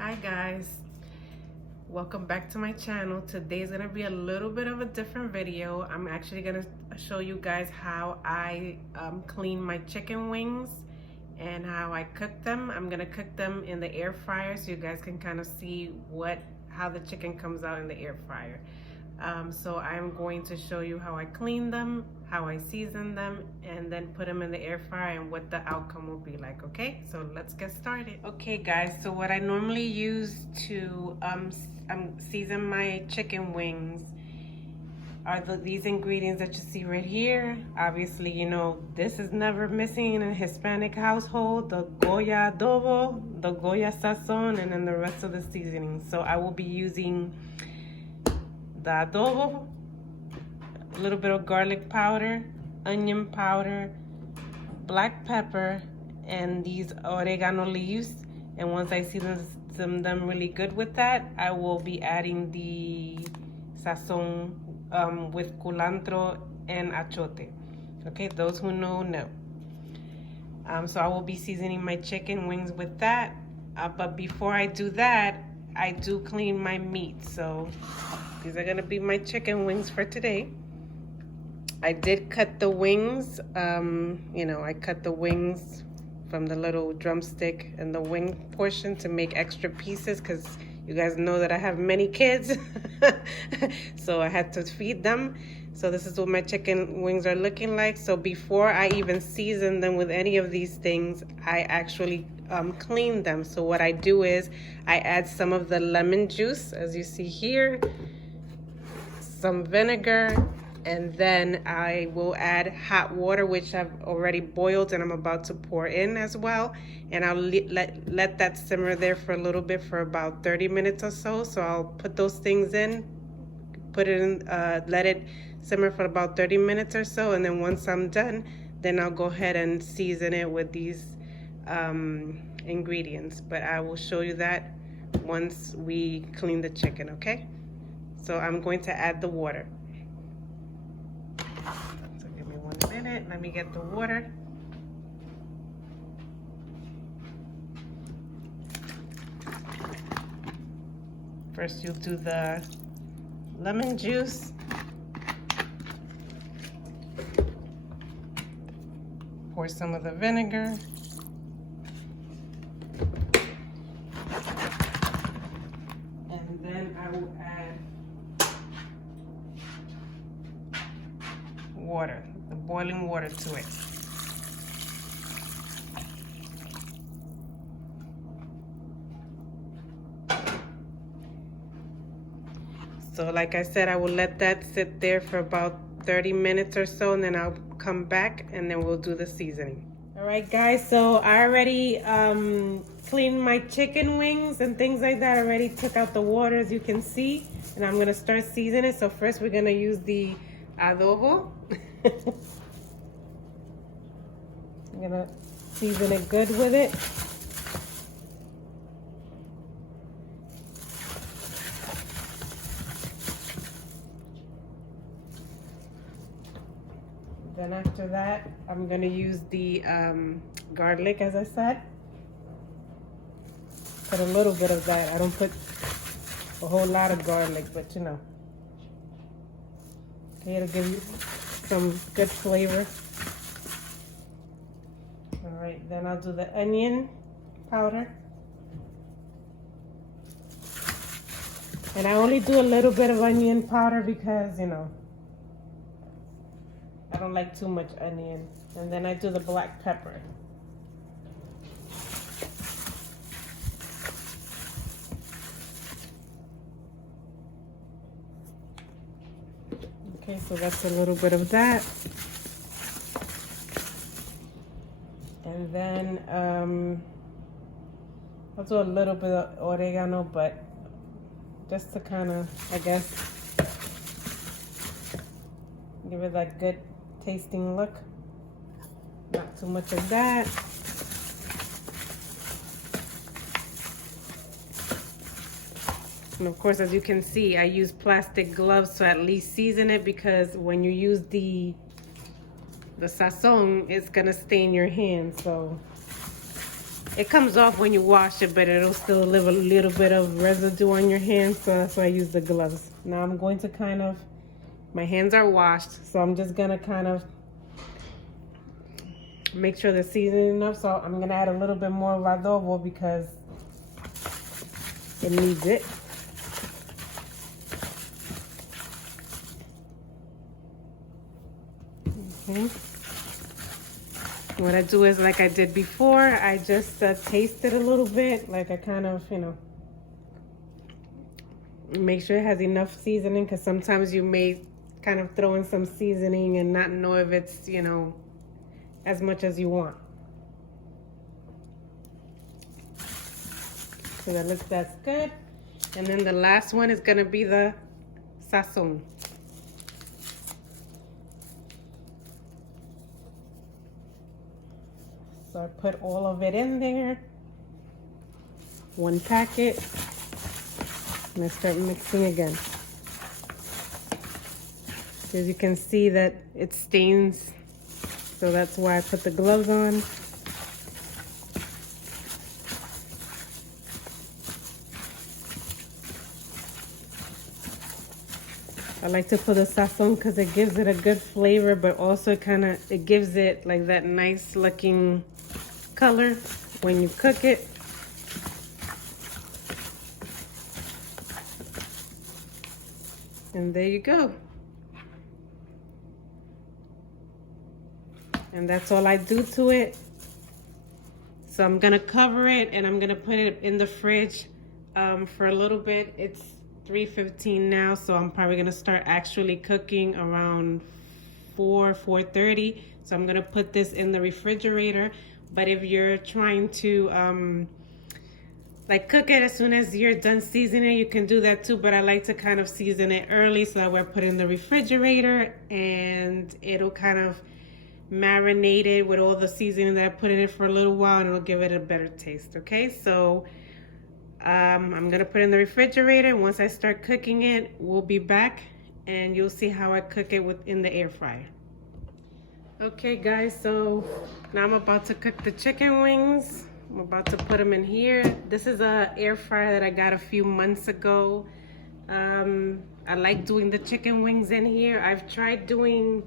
Hi guys, welcome back to my channel. Today's gonna be a little bit of a different video. I'm actually gonna show you guys how I clean my chicken wings and how I cook them. I'm gonna cook them in the air fryer so you guys can kind of see how the chicken comes out in the air fryer. So I'm going to show you how I clean them, how I season them, and then put them in the air fryer and what the outcome will be like, okay? So let's get started. Okay guys, so what I normally use to season my chicken wings are these ingredients that you see right here. Obviously, you know, this is never missing in a Hispanic household: the Goya adobo, the Goya sazon, and then the rest of the seasoning. So I will be using the adobo, a little bit of garlic powder, onion powder, black pepper, and these oregano leaves. And once I season them really good with that, I will be adding the sazon with culantro and achote. Okay, those who know. So I will be seasoning my chicken wings with that. But before I do that, I do clean my meat. So these are gonna be my chicken wings for today. I did cut the wings. I cut the wings from the little drumstick and the wing portion to make extra pieces because you guys know that I have many kids. So I had to feed them. So this is what my chicken wings are looking like. So before I even season them with any of these things, I actually clean them. So what I do is I add some of the lemon juice, as you see here, some vinegar, and then I will add hot water, which I've already boiled and I'm about to pour in as well. And I'll let that simmer there for a little bit, for about 30 minutes or so. So I'll put those things in, put it in, let it simmer for about 30 minutes or so. And then once I'm done, then I'll go ahead and season it with these ingredients. But I will show you that once we clean the chicken, okay? So I'm going to add the water. So give me 1 minute, let me get the water. First you'll do the lemon juice. Pour some of the vinegar. And then I will add water, the boiling water to it. So like I said, I will let that sit there for about 30 minutes or so, and then I'll come back and then we'll do the seasoning. All right guys, so I already cleaned my chicken wings and things like that. I already took out the water, as you can see, and I'm gonna start seasoning it. So first we're gonna use the adobo. I'm gonna season it good with it. Then after that, I'm gonna use the garlic, as I said. Put a little bit of that. I don't put a whole lot of garlic, but you know. Okay, it'll give you some good flavor. All right, then I'll do the onion powder. And I only do a little bit of onion powder because, you know, I don't like too much onion. And then I do the black pepper. Okay, so that's a little bit of that. And then I'll do a little bit of oregano, but just to kind of, I guess, give it that good tasting look. Not too much of that. And of course, as you can see, I use plastic gloves to at least season it, because when you use the sazon, it's gonna stain your hands. So It comes off when you wash it, but it'll still leave a little bit of residue on your hands, so that's why I use the gloves. Now I'm going to kind of, my hands are washed, so I'm just gonna kind of make sure they're seasoned enough. So I'm gonna add a little bit more of adobo because it needs it. Okay. What I do is, like I did before, I just taste it a little bit. Like I kind of, you know, make sure it has enough seasoning, because sometimes you may kind of throw in some seasoning and not know if it's, you know, as much as you want. So that's good. And then the last one is gonna be the sazon. So I put all of it in there, one packet, and I start mixing again. As you can see that it stains, so that's why I put the gloves on. I like to put the sazon because it gives it a good flavor, but also it gives it like that nice looking color when you cook it. And there you go. And that's all I do to it. So I'm gonna cover it and I'm gonna put it in the fridge for a little bit. It's 3:15 now, so I'm probably gonna start actually cooking around 4:30. So I'm gonna put this in the refrigerator. But if you're trying to like cook it as soon as you're done seasoning, you can do that too. But I like to kind of season it early, so that way I put it in the refrigerator and it'll kind of marinate it with all the seasoning that I put in it for a little while, and it'll give it a better taste. Okay, so I'm gonna put it in the refrigerator. Once I start cooking it, we'll be back and you'll see how I cook it in the air fryer. Okay guys, so now I'm about to cook the chicken wings. I'm about to put them in here. This is a air fryer that I got a few months ago. I like doing the chicken wings in here. I've tried doing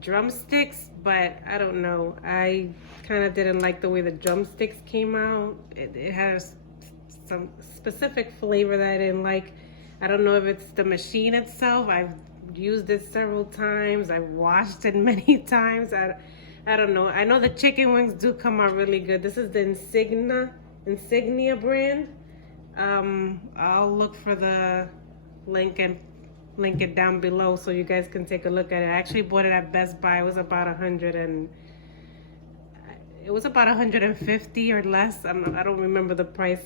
drumsticks, but I don't know. I kind of didn't like the way the drumsticks came out. It has some specific flavor that I didn't like. I don't know if it's the machine itself. I've used it several times. I've washed it many times. I don't know. I know the chicken wings do come out really good. This is the Insignia brand. I'll look for the link and link it down below so you guys can take a look at it. I actually bought it at Best Buy. It was about $150 or less. I don't remember the price.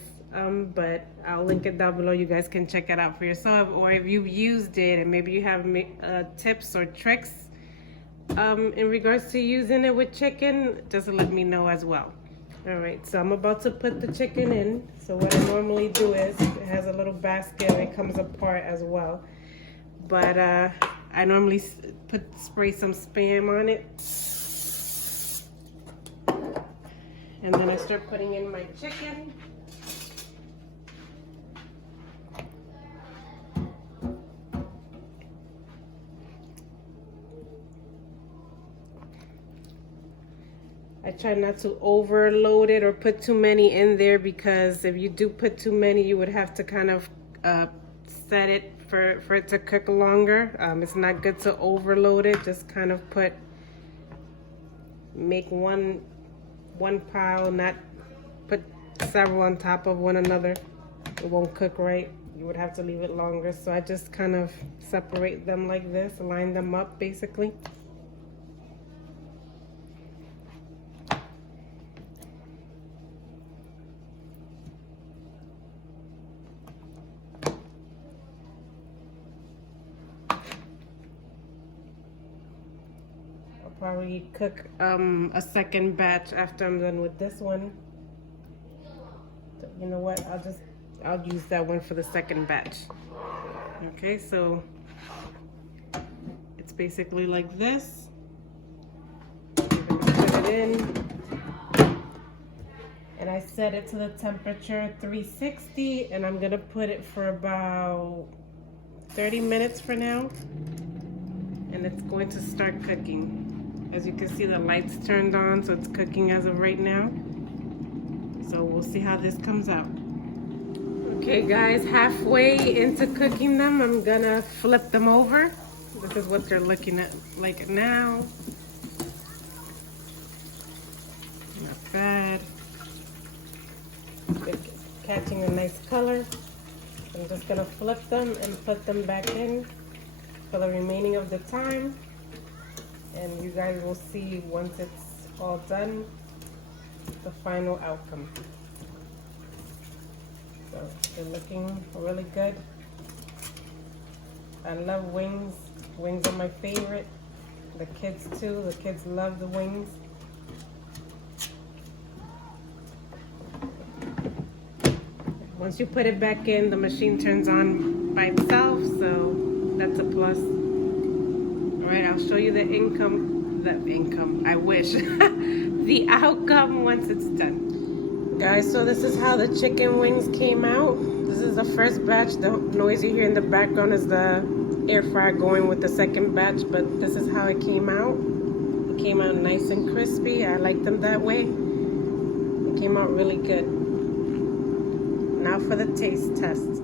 But I'll link it down below. You guys can check it out for yourself, or if you've used it and maybe you have tips or tricks in regards to using it with chicken, just let me know as well. All right, so I'm about to put the chicken in. So what I normally do is, it has a little basket and it comes apart as well, but I normally spray some Spam on it, and then I start putting in my chicken. I try not to overload it or put too many in there, because if you do put too many, you would have to kind of set it for it to cook longer. It's not good to overload it. Just kind of make one pile, not put several on top of one another. It won't cook right. You would have to leave it longer. So I just kind of separate them like this, line them up basically. Probably cook a second batch after I'm done with this one. So, you know what, I'll use that one for the second batch. Okay, so it's basically like this. You're gonna put it in, And I set it to the temperature 360, and I'm gonna put it for about 30 minutes for now. And it's going to start cooking. As you can see, the lights turned on, so it's cooking as of right now. So we'll see how this comes out. Okay guys, halfway into cooking them, I'm gonna flip them over. This is what they're looking at like now. Not bad. They're catching a nice color. I'm just gonna flip them and put them back in for the remaining of the time. And you guys will see once it's all done, the final outcome. So they're looking really good. I love wings. Wings are my favorite. The kids too. The kids love the wings. Once you put it back in, the machine turns on by itself, so that's a plus. All right, I'll show you the I wish, the outcome once it's done. Guys, so this is how the chicken wings came out. This is the first batch. The noise you hear in the background is the air fryer going with the second batch, but this is how it came out. It came out nice and crispy. I like them that way. It came out really good. Now for the taste test.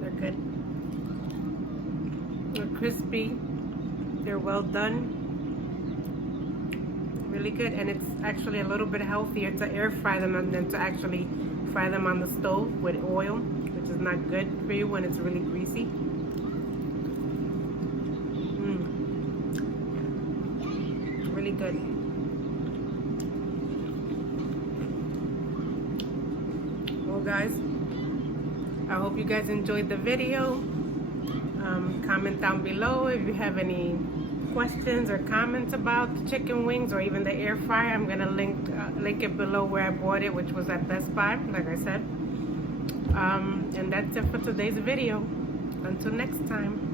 They're good. They're crispy. They're well done. Really good, and it's actually a little bit healthier to air fry them than to actually fry them on the stove with oil, which is not good for you when it's really greasy. Really good. Well guys, I hope you guys enjoyed the video. Comment down below if you have any questions or comments about the chicken wings or even the air fryer. I'm gonna link it below where I bought it, which was at Best Buy, like I said. And that's it for today's video. Until next time.